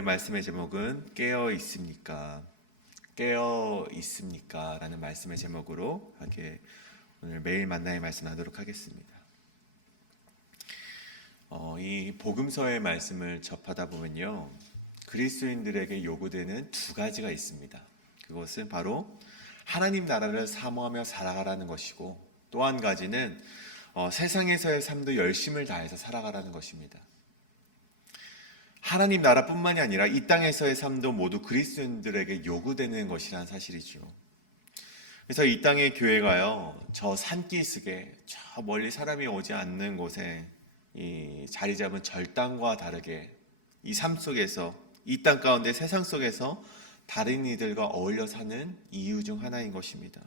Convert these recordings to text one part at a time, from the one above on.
오늘 말씀의 제목은 깨어 있습니까? 깨어 있습니까? 라는 말씀의 제목으로 오늘 매일 만나의 말씀 나누도록 하겠습니다. 이 복음서의 말씀을 접하다 보면요, 그리스도인들에게 요구되는 두 가지가 있습니다. 그것은 바로 하나님 나라를 사모하며 살아가라는 것이고, 또 한 가지는 세상에서의 삶도 열심을 다해서 살아가라는 것입니다. 하나님 나라뿐만이 아니라 이 땅에서의 삶도 모두 그리스도인들에게 요구되는 것이란 사실이죠. 그래서 이 땅의 교회가요, 저 산기슭에 저 멀리 사람이 오지 않는 곳에 이 자리 잡은 절당과 다르게 이 삶 속에서, 이 땅 가운데 세상 속에서 다른 이들과 어울려 사는 이유 중 하나인 것입니다.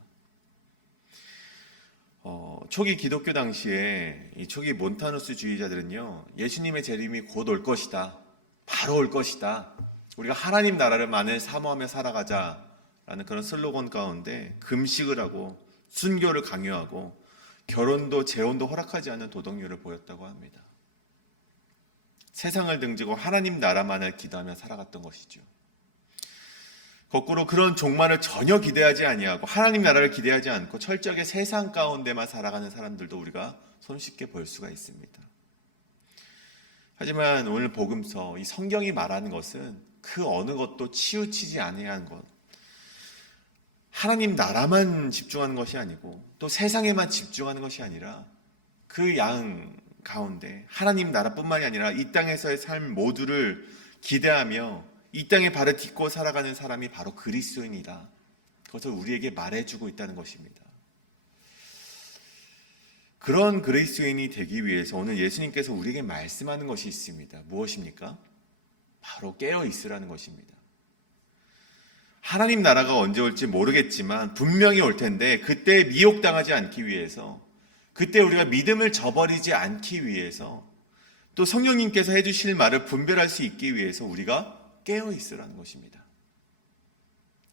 초기 기독교 당시에 이 초기 몬타누스 주의자들은요, 예수님의 재림이 곧 올 것이다, 바로 올 것이다, 우리가 하나님 나라를만을 사모하며 살아가자라는 그런 슬로건 가운데 금식을 하고 순교를 강요하고 결혼도 재혼도 허락하지 않는 도덕률을 보였다고 합니다. 세상을 등지고 하나님 나라만을 기도하며 살아갔던 것이죠. 거꾸로 그런 종말을 전혀 기대하지 아니하고 하나님 나라를 기대하지 않고 철저하게 세상 가운데만 살아가는 사람들도 우리가 손쉽게 볼 수가 있습니다. 하지만 오늘 복음서, 이 성경이 말하는 것은 그 어느 것도 치우치지 아니한 것, 하나님 나라만 집중하는 것이 아니고 또 세상에만 집중하는 것이 아니라 그 양 가운데 하나님 나라뿐만이 아니라 이 땅에서의 삶 모두를 기대하며 이 땅에 발을 딛고 살아가는 사람이 바로 그리스도인이다, 그것을 우리에게 말해주고 있다는 것입니다. 그런 그리스도인이 되기 위해서 오늘 예수님께서 우리에게 말씀하는 것이 있습니다. 무엇입니까? 바로 깨어 있으라는 것입니다. 하나님 나라가 언제 올지 모르겠지만 분명히 올 텐데 그때 미혹당하지 않기 위해서, 그때 우리가 믿음을 저버리지 않기 위해서, 또 성령님께서 해주실 말을 분별할 수 있기 위해서 우리가 깨어 있으라는 것입니다.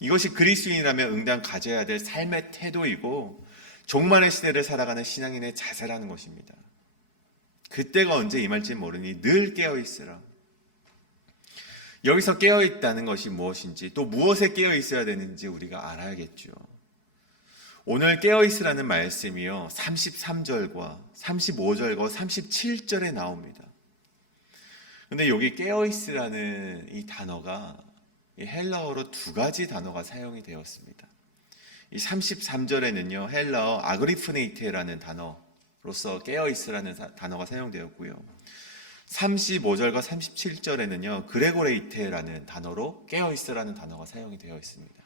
이것이 그리스도인이라면 응당 가져야 될 삶의 태도이고 종말의 시대를 살아가는 신앙인의 자세라는 것입니다. 그때가 언제 임할지 모르니 늘 깨어있으라. 여기서 깨어있다는 것이 무엇인지, 또 무엇에 깨어있어야 되는지 우리가 알아야겠죠. 오늘 깨어있으라는 말씀이요, 33절과 35절과 37절에 나옵니다. 근데 여기 깨어있으라는 이 단어가 헬라어로 두 가지 단어가 사용이 되었습니다. 이 33절에는요, 헬라어 아그리프네이테라는 단어로서 깨어있으라는 단어가 사용되었고요. 35절과 37절에는요, 그레고레이테라는 단어로 깨어있으라는 단어가 사용이 되어 있습니다.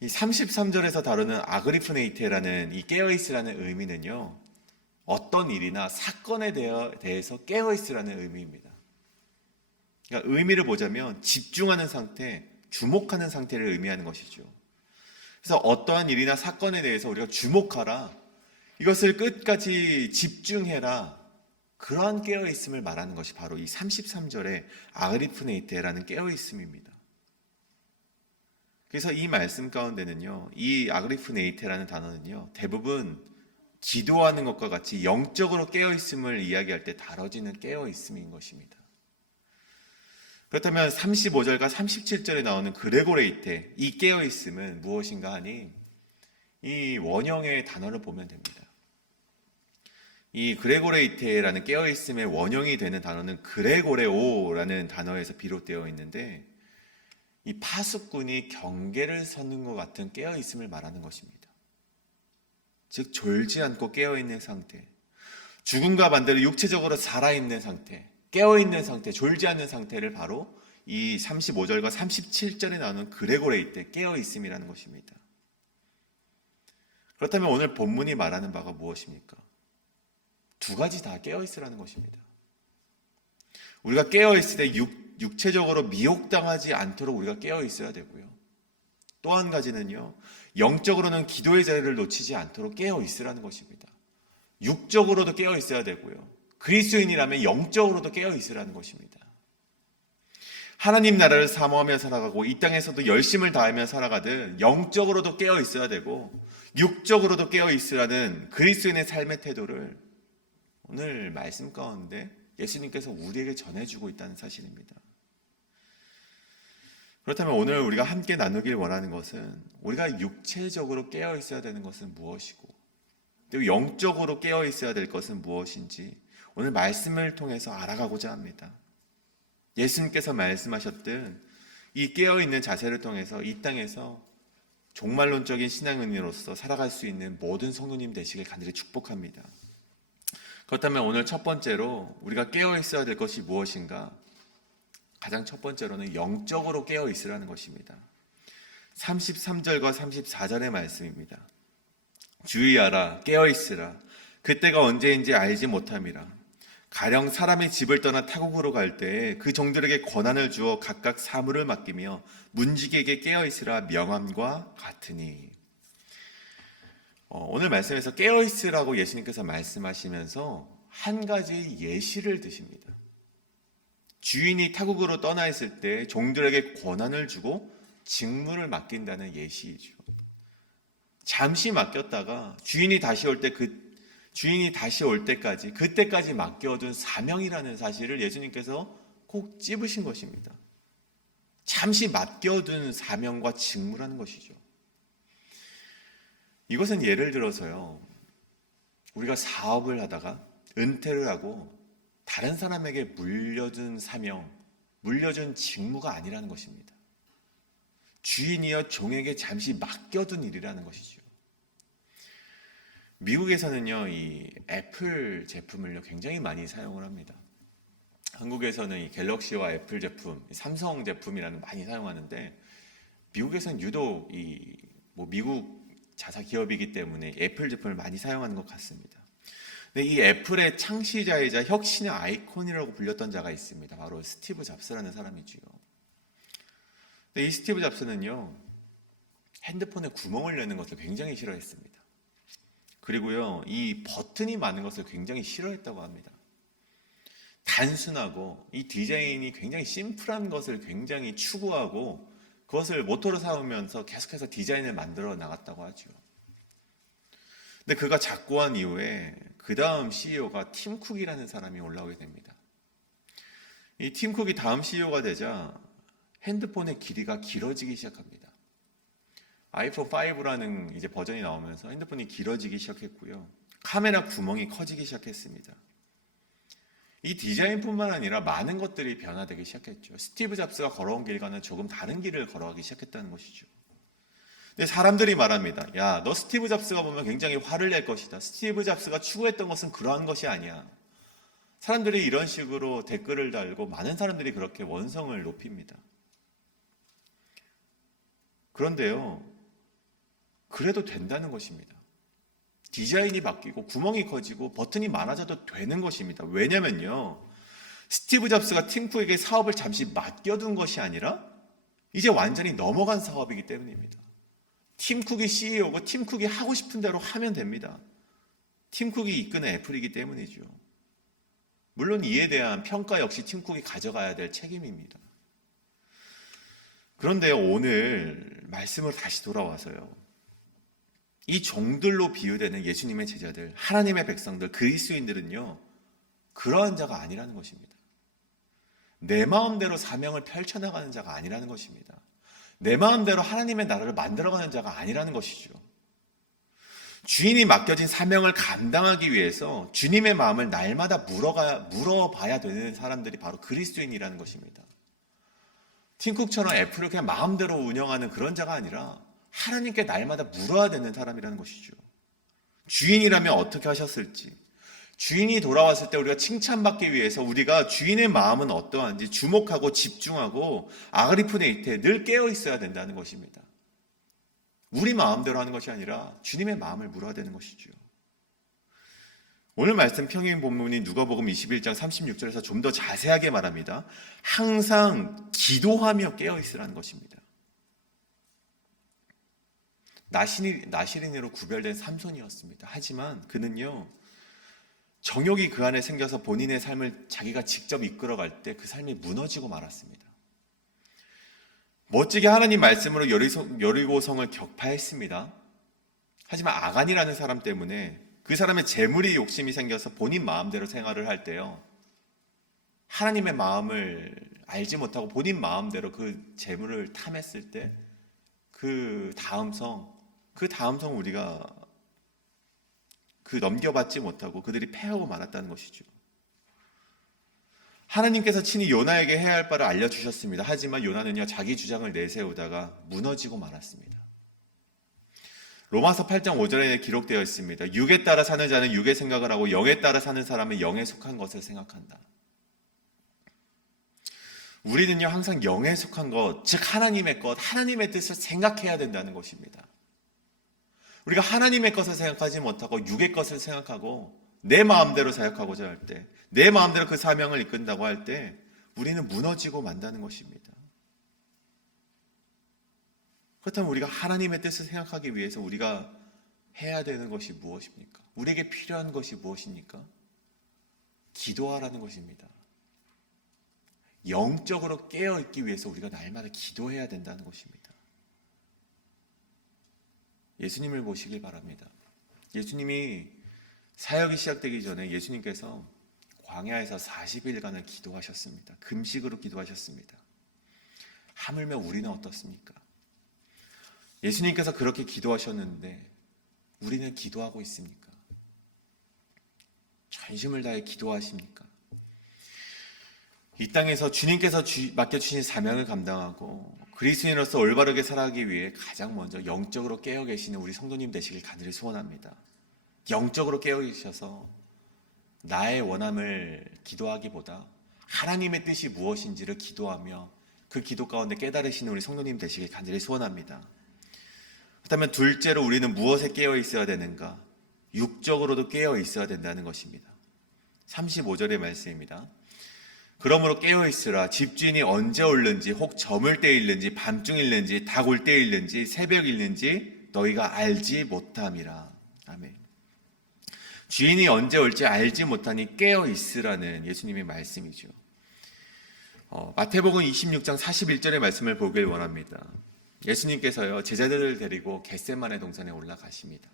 이 33절에서 다루는 아그리프네이테라는 이 깨어있으라는 의미는요, 어떤 일이나 사건에 대해서 깨어있으라는 의미입니다. 그러니까 의미를 보자면 집중하는 상태, 주목하는 상태를 의미하는 것이죠. 그래서 어떠한 일이나 사건에 대해서 우리가 주목하라, 이것을 끝까지 집중해라, 그러한 깨어있음을 말하는 것이 바로 이 33절의 아그리프네이테라는 깨어있음입니다. 그래서 이 말씀 가운데는요, 이 아그리프네이테라는 단어는요, 대부분 기도하는 것과 같이 영적으로 깨어있음을 이야기할 때 다뤄지는 깨어있음인 것입니다. 그렇다면 35절과 37절에 나오는 그레고레이테, 이 깨어있음은 무엇인가 하니 이 원형의 단어를 보면 됩니다. 이 그레고레이테라는 깨어있음의 원형이 되는 단어는 그레고레오라는 단어에서 비롯되어 있는데, 이 파수꾼이 경계를 서는 것 같은 깨어있음을 말하는 것입니다. 즉 졸지 않고 깨어있는 상태, 죽음과 반대로 육체적으로 살아있는 상태, 깨어있는 상태, 졸지 않는 상태를 바로 이 35절과 37절에 나오는 그레고레이테, 깨어있음이라는 것입니다. 그렇다면 오늘 본문이 말하는 바가 무엇입니까? 두 가지 다 깨어있으라는 것입니다. 우리가 깨어있을 때 육체적으로 미혹당하지 않도록 우리가 깨어있어야 되고요. 또 한 가지는요, 영적으로는 기도의 자리를 놓치지 않도록 깨어있으라는 것입니다. 육적으로도 깨어있어야 되고요, 그리스도인이라면 영적으로도 깨어있으라는 것입니다. 하나님 나라를 사모하며 살아가고 이 땅에서도 열심을 다하며 살아가듯 영적으로도 깨어있어야 되고 육적으로도 깨어있으라는 그리스도인의 삶의 태도를 오늘 말씀 가운데 예수님께서 우리에게 전해주고 있다는 사실입니다. 그렇다면 오늘 우리가 함께 나누길 원하는 것은 우리가 육체적으로 깨어 있어야 되는 것은 무엇이고 그리고 영적으로 깨어 있어야 될 것은 무엇인지 오늘 말씀을 통해서 알아가고자 합니다. 예수님께서 말씀하셨던 이 깨어있는 자세를 통해서 이 땅에서 종말론적인 신앙인으로서 살아갈 수 있는 모든 성도님 되시길 간절히 축복합니다. 그렇다면 오늘 첫 번째로 우리가 깨어있어야 될 것이 무엇인가? 가장 첫 번째로는 영적으로 깨어있으라는 것입니다. 33절과 34절의 말씀입니다. 주의하라, 깨어있으라. 그때가 언제인지 알지 못함이라. 가령 사람이 집을 떠나 타국으로 갈 때에 그 종들에게 권한을 주어 각각 사물을 맡기며 문지기에게 깨어있으라 명함과 같으니. 오늘 말씀에서 깨어있으라고 예수님께서 말씀하시면서 한 가지 예시를 드십니다. 주인이 타국으로 떠나 있을 때 종들에게 권한을 주고 직무를 맡긴다는 예시이죠. 잠시 맡겼다가 주인이 다시 올 때까지 그때까지 맡겨둔 사명이라는 사실을 예수님께서 꼭 찝으신 것입니다. 잠시 맡겨둔 사명과 직무라는 것이죠. 이것은 예를 들어서요, 우리가 사업을 하다가 은퇴를 하고 다른 사람에게 물려준 사명, 물려준 직무가 아니라는 것입니다. 주인이여 종에게 잠시 맡겨둔 일이라는 것이죠. 미국에서는요, 이 애플 제품을요, 굉장히 많이 사용을 합니다. 한국에서는 이 갤럭시와 애플 제품, 삼성 제품이라는 많이 사용하는데, 미국에서는 유독 미국 자사 기업이기 때문에 애플 제품을 많이 사용하는 것 같습니다. 근데 이 애플의 창시자이자 혁신의 아이콘이라고 불렸던 자가 있습니다. 바로 스티브 잡스라는 사람이지요. 근데 이 스티브 잡스는요, 핸드폰에 구멍을 내는 것을 굉장히 싫어했습니다. 그리고요, 이 버튼이 많은 것을 굉장히 싫어했다고 합니다. 단순하고 이 디자인이 굉장히 심플한 것을 굉장히 추구하고 그것을 모토로 삼으면서 계속해서 디자인을 만들어 나갔다고 하죠. 근데 그가 작고한 이후에 그 다음 CEO가 팀 쿡이라는 사람이 올라오게 됩니다. 이 팀 쿡이 다음 CEO가 되자 핸드폰의 길이가 길어지기 시작합니다. 아이폰 5라는 이제 버전이 나오면서 핸드폰이 길어지기 시작했고요. 카메라 구멍이 커지기 시작했습니다. 이 디자인뿐만 아니라 많은 것들이 변화되기 시작했죠. 스티브 잡스가 걸어온 길과는 조금 다른 길을 걸어가기 시작했다는 것이죠. 근데 사람들이 말합니다. 야, 너 스티브 잡스가 보면 굉장히 화를 낼 것이다. 스티브 잡스가 추구했던 것은 그러한 것이 아니야. 사람들이 이런 식으로 댓글을 달고 많은 사람들이 그렇게 원성을 높입니다. 그런데요, 그래도 된다는 것입니다. 디자인이 바뀌고 구멍이 커지고 버튼이 많아져도 되는 것입니다. 왜냐면요, 스티브 잡스가 팀 쿡에게 사업을 잠시 맡겨둔 것이 아니라 이제 완전히 넘어간 사업이기 때문입니다. 팀 쿡이 CEO고 팀 쿡이 하고 싶은 대로 하면 됩니다. 팀 쿡이 이끄는 애플이기 때문이죠. 물론 이에 대한 평가 역시 팀 쿡이 가져가야 될 책임입니다. 그런데 오늘 말씀으로 다시 돌아와서요, 이 종들로 비유되는 예수님의 제자들, 하나님의 백성들, 그리스도인들은요, 그러한 자가 아니라는 것입니다. 내 마음대로 사명을 펼쳐나가는 자가 아니라는 것입니다. 내 마음대로 하나님의 나라를 만들어가는 자가 아니라는 것이죠. 주인이 맡겨진 사명을 감당하기 위해서 주님의 마음을 날마다 물어봐야 되는 사람들이 바로 그리스도인이라는 것입니다. 팀쿡처럼 애플을 그냥 마음대로 운영하는 그런 자가 아니라 하나님께 날마다 물어야 되는 사람이라는 것이죠. 주인이라면 어떻게 하셨을지, 주인이 돌아왔을 때 우리가 칭찬받기 위해서 우리가 주인의 마음은 어떠한지 주목하고 집중하고 아그리프네이트에 늘 깨어 있어야 된다는 것입니다. 우리 마음대로 하는 것이 아니라 주님의 마음을 물어야 되는 것이죠. 오늘 말씀 평행 본문인 누가복음 21장 36절에서 좀 더 자세하게 말합니다. 항상 기도하며 깨어 있으라는 것입니다. 나시린으로 구별된 삼손이었습니다. 하지만 그는요, 정욕이 그 안에 생겨서 본인의 삶을 자기가 직접 이끌어갈 때 그 삶이 무너지고 말았습니다. 멋지게 하나님 말씀으로 여리고성을 격파했습니다. 하지만 아간이라는 사람 때문에 그 사람의 재물이 욕심이 생겨서 본인 마음대로 생활을 할 때요, 하나님의 마음을 알지 못하고 본인 마음대로 그 재물을 탐했을 때 그 다음 성 우리가 넘겨받지 못하고 그들이 패하고 말았다는 것이죠. 하나님께서 친히 요나에게 해야 할 바를 알려주셨습니다. 하지만 요나는요, 자기 주장을 내세우다가 무너지고 말았습니다. 로마서 8장 5절에 기록되어 있습니다. 육에 따라 사는 자는 육의 생각을 하고 영에 따라 사는 사람은 영에 속한 것을 생각한다. 우리는요, 항상 영에 속한 것, 즉 하나님의 것, 하나님의 뜻을 생각해야 된다는 것입니다. 우리가 하나님의 것을 생각하지 못하고 육의 것을 생각하고 내 마음대로 생각하고자 할 때, 내 마음대로 그 사명을 이끈다고 할 때 우리는 무너지고 만다는 것입니다. 그렇다면 우리가 하나님의 뜻을 생각하기 위해서 우리가 해야 되는 것이 무엇입니까? 우리에게 필요한 것이 무엇입니까? 기도하라는 것입니다. 영적으로 깨어있기 위해서 우리가 날마다 기도해야 된다는 것입니다. 예수님을 모시길 바랍니다. 예수님이 사역이 시작되기 전에 예수님께서 광야에서 40일간을 기도하셨습니다. 금식으로 기도하셨습니다. 하물며 우리는 어떻습니까? 예수님께서 그렇게 기도하셨는데 우리는 기도하고 있습니까? 전심을 다해 기도하십니까? 이 땅에서 주님께서 맡겨주신 사명을 감당하고 그리스도인으로서 올바르게 살아가기 위해 가장 먼저 영적으로 깨어 계시는 우리 성도님 되시길 간절히 소원합니다. 영적으로 깨어 계셔서 나의 원함을 기도하기보다 하나님의 뜻이 무엇인지를 기도하며 그 기도 가운데 깨달으시는 우리 성도님 되시길 간절히 소원합니다. 그렇다면 둘째로 우리는 무엇에 깨어 있어야 되는가? 육적으로도 깨어 있어야 된다는 것입니다. 35절의 말씀입니다. 그러므로 깨어있으라. 집주인이 언제 올는지 혹 저물 때 일는지 밤중일는지 닭 올 때 일는지 새벽일는지 너희가 알지 못함이라. 아멘. 주인이 언제 올지 알지 못하니 깨어있으라는 예수님의 말씀이죠. 마태복음 26장 41절의 말씀을 보길 원합니다. 예수님께서요, 제자들을 데리고 겟세마네 동산에 올라가십니다.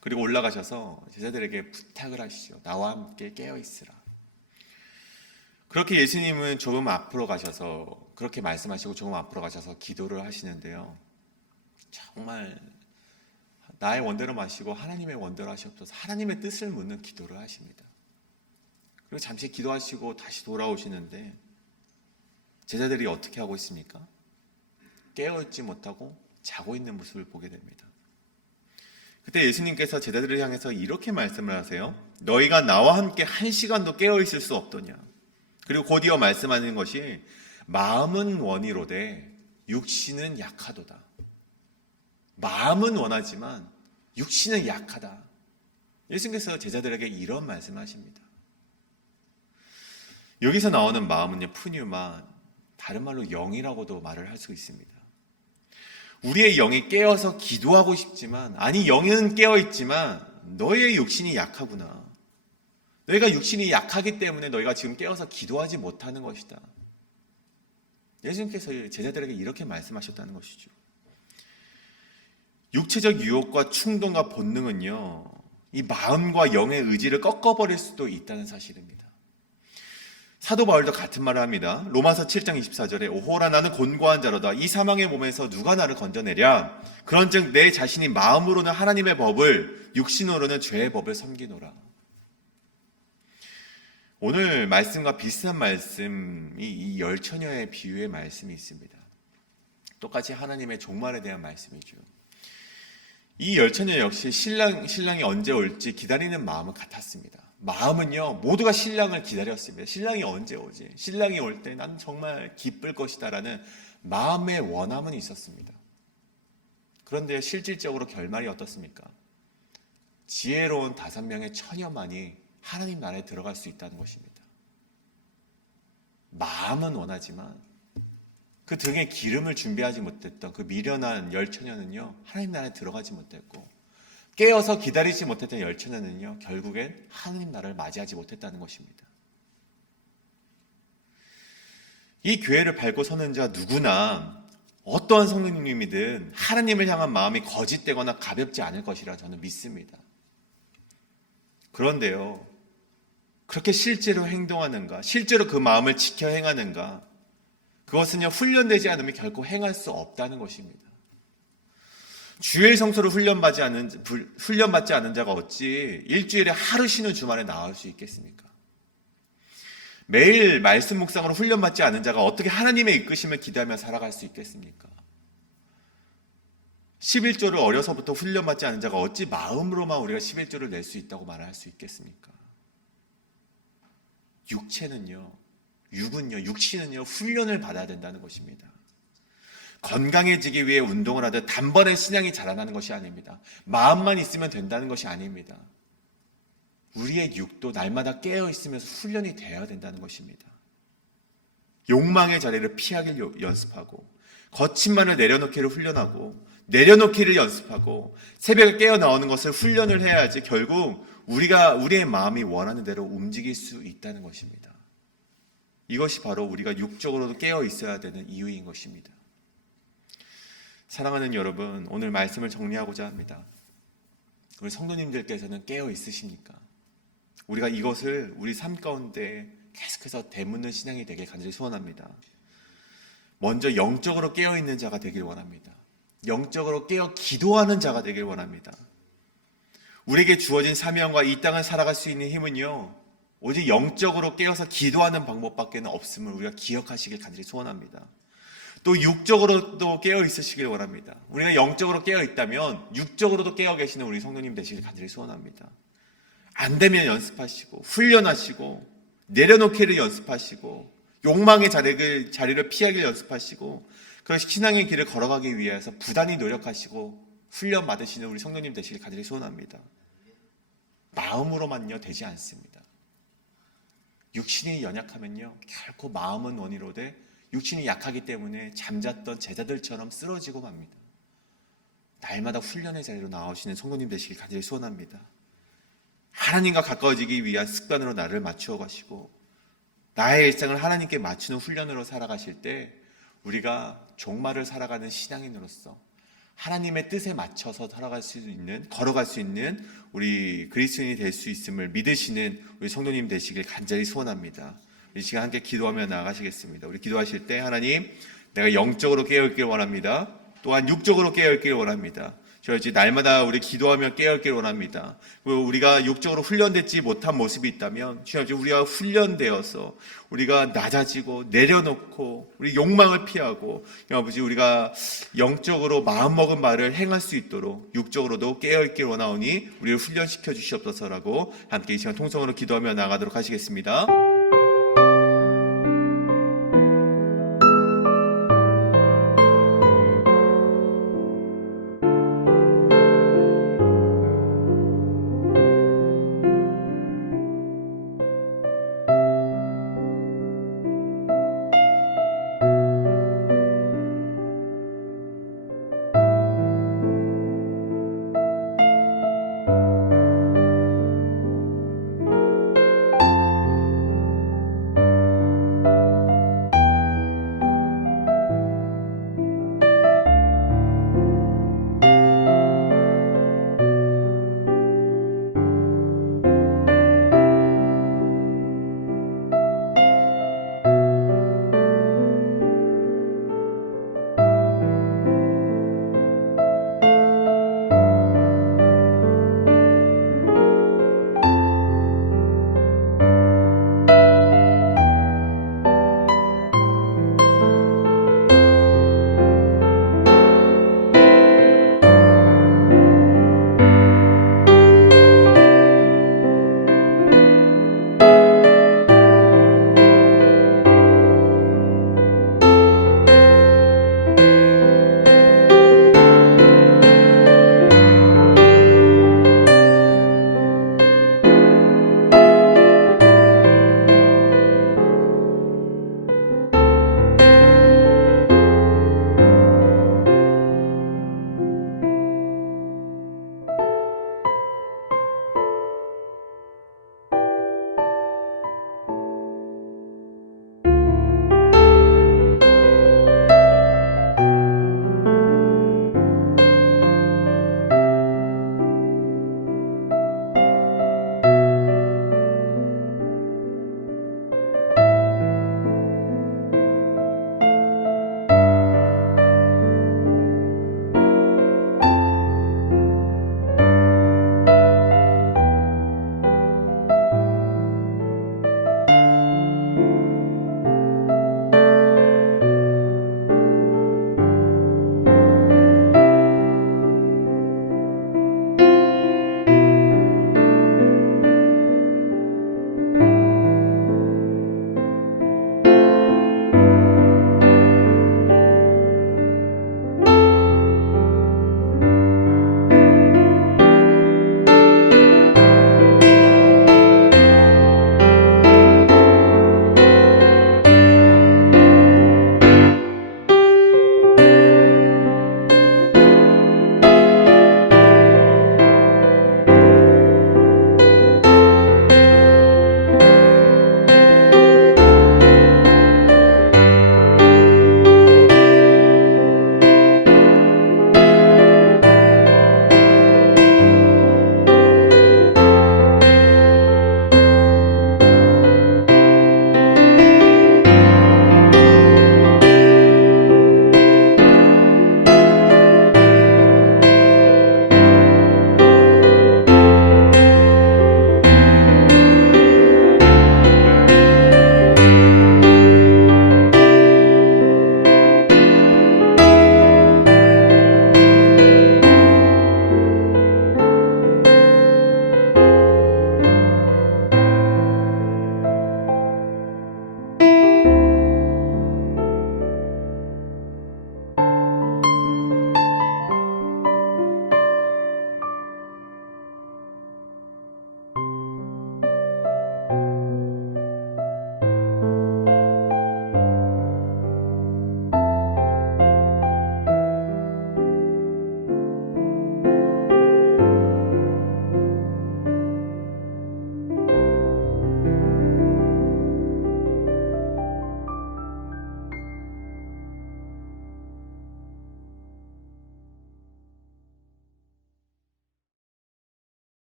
그리고 올라가셔서 제자들에게 부탁을 하시죠. 나와 함께 깨어있으라. 그렇게 예수님은 조금 앞으로 가셔서 그렇게 말씀하시고 조금 앞으로 가셔서 기도를 하시는데요. 정말 나의 원대로 마시고 하나님의 원대로 하시옵소서, 하나님의 뜻을 묻는 기도를 하십니다. 그리고 잠시 기도하시고 다시 돌아오시는데 제자들이 어떻게 하고 있습니까? 깨어있지 못하고 자고 있는 모습을 보게 됩니다. 그때 예수님께서 제자들을 향해서 이렇게 말씀을 하세요. 너희가 나와 함께 1시간도 깨어있을 수 없더냐. 그리고 곧이어 말씀하는 것이 마음은 원이로되 육신은 약하도다. 마음은 원하지만 육신은 약하다. 예수님께서 제자들에게 이런 말씀하십니다. 여기서 나오는 마음은요, 푸뉴마, 다른 말로 영이라고도 말을 할 수 있습니다. 우리의 영이 깨어서 기도하고 싶지만, 아니 영은 깨어있지만 너희의 육신이 약하구나. 너희가 육신이 약하기 때문에 너희가 지금 깨어서 기도하지 못하는 것이다. 예수님께서 제자들에게 이렇게 말씀하셨다는 것이죠. 육체적 유혹과 충동과 본능은요, 이 마음과 영의 의지를 꺾어버릴 수도 있다는 사실입니다. 사도 바울도 같은 말을 합니다. 로마서 7장 24절에 오호라 나는 곤고한 자로다. 이 사망의 몸에서 누가 나를 건져내랴. 그런즉 내 자신이 마음으로는 하나님의 법을 육신으로는 죄의 법을 섬기노라. 오늘 말씀과 비슷한 말씀이 이 열처녀의 비유의 말씀이 있습니다. 똑같이 하나님의 종말에 대한 말씀이죠. 이 열처녀 역시 신랑이 언제 올지 기다리는 마음은 같았습니다. 마음은요, 모두가 신랑을 기다렸습니다. 신랑이 언제 오지? 신랑이 올 때 난 정말 기쁠 것이다라는 마음의 원함은 있었습니다. 그런데 실질적으로 결말이 어떻습니까? 지혜로운 5명의 처녀만이 하나님 나라에 들어갈 수 있다는 것입니다. 마음은 원하지만 그 등에 기름을 준비하지 못했던 그 미련한 열처녀는요, 하나님 나라에 들어가지 못했고, 깨어서 기다리지 못했던 열처녀는요, 결국엔 하나님 나라를 맞이하지 못했다는 것입니다. 이 교회를 밟고 서는 자 누구나 어떠한 성도님이든 하나님을 향한 마음이 거짓되거나 가볍지 않을 것이라 저는 믿습니다. 그런데요, 그렇게 실제로 행동하는가? 실제로 그 마음을 지켜 행하는가? 그것은요, 훈련되지 않으면 결코 행할 수 없다는 것입니다. 주일 성소를 훈련받지 않은 자가 어찌 일주일에 하루 쉬는 주말에 나올 수 있겠습니까? 매일 말씀 묵상으로 훈련받지 않은 자가 어떻게 하나님의 이끄심을 기대하며 살아갈 수 있겠습니까? 11조를 어려서부터 훈련받지 않은 자가 어찌 마음으로만 우리가 11조를 낼 수 있다고 말할 수 있겠습니까? 육신은요, 훈련을 받아야 된다는 것입니다. 건강해지기 위해 운동을 하듯 단번에 신앙이 자라나는 것이 아닙니다. 마음만 있으면 된다는 것이 아닙니다. 우리의 육도 날마다 깨어있으면서 훈련이 되어야 된다는 것입니다. 욕망의 자리를 피하기를 연습하고, 거친 말을 내려놓기를 훈련하고, 내려놓기를 연습하고, 새벽에 깨어 나오는 것을 훈련을 해야지 결국 우리의 마음이 원하는 대로 움직일 수 있다는 것입니다. 이것이 바로 우리가 육적으로도 깨어 있어야 되는 이유인 것입니다. 사랑하는 여러분, 오늘 말씀을 정리하고자 합니다. 우리 성도님들께서는 깨어 있으십니까? 우리가 이것을 우리 삶 가운데 계속해서 되묻는 신앙이 되길 간절히 소원합니다. 먼저 영적으로 깨어 있는 자가 되길 원합니다. 영적으로 깨어 기도하는 자가 되길 원합니다. 우리에게 주어진 사명과 이 땅을 살아갈 수 있는 힘은요, 오직 영적으로 깨어서 기도하는 방법밖에 없음을 우리가 기억하시길 간절히 소원합니다. 또 육적으로도 깨어 있으시길 원합니다. 우리가 영적으로 깨어 있다면 육적으로도 깨어 계시는 우리 성도님 되시길 간절히 소원합니다. 안 되면 연습하시고, 훈련하시고, 내려놓기를 연습하시고, 욕망의 자리를 피하기를 연습하시고, 그런 신앙의 길을 걸어가기 위해서 부단히 노력하시고 훈련 받으시는 우리 성도님 되시길 간절히 소원합니다. 마음으로만요 되지 않습니다. 육신이 연약하면요 결코 마음은 원이로 돼 육신이 약하기 때문에 잠잤던 제자들처럼 쓰러지고 맙니다. 날마다 훈련의 자리로 나오시는 성도님 되시길 간절히 소원합니다. 하나님과 가까워지기 위한 습관으로 나를 맞추어 가시고, 나의 일상을 하나님께 맞추는 훈련으로 살아가실 때 우리가 종말을 살아가는 신앙인으로서 하나님의 뜻에 맞춰서 걸어갈 수 있는 우리 그리스도인이 될 수 있음을 믿으시는 우리 성도님 되시길 간절히 소원합니다. 이 시간 함께 기도하며 나아가시겠습니다. 우리 기도하실 때 하나님, 내가 영적으로 깨어있길 원합니다. 또한 육적으로 깨어있길 원합니다. 저희 날마다 우리 기도하며 깨어있길 원합니다. 우리가 육적으로 훈련되지 못한 모습이 있다면 주님, 우리가 훈련되어서 우리가 낮아지고 내려놓고 우리 욕망을 피하고 아버지 우리가 영적으로 마음먹은 말을 행할 수 있도록 육적으로도 깨어있길 원하오니 우리를 훈련시켜 주시옵소서라고 함께 이 시간 통성으로 기도하며 나가도록 하시겠습니다.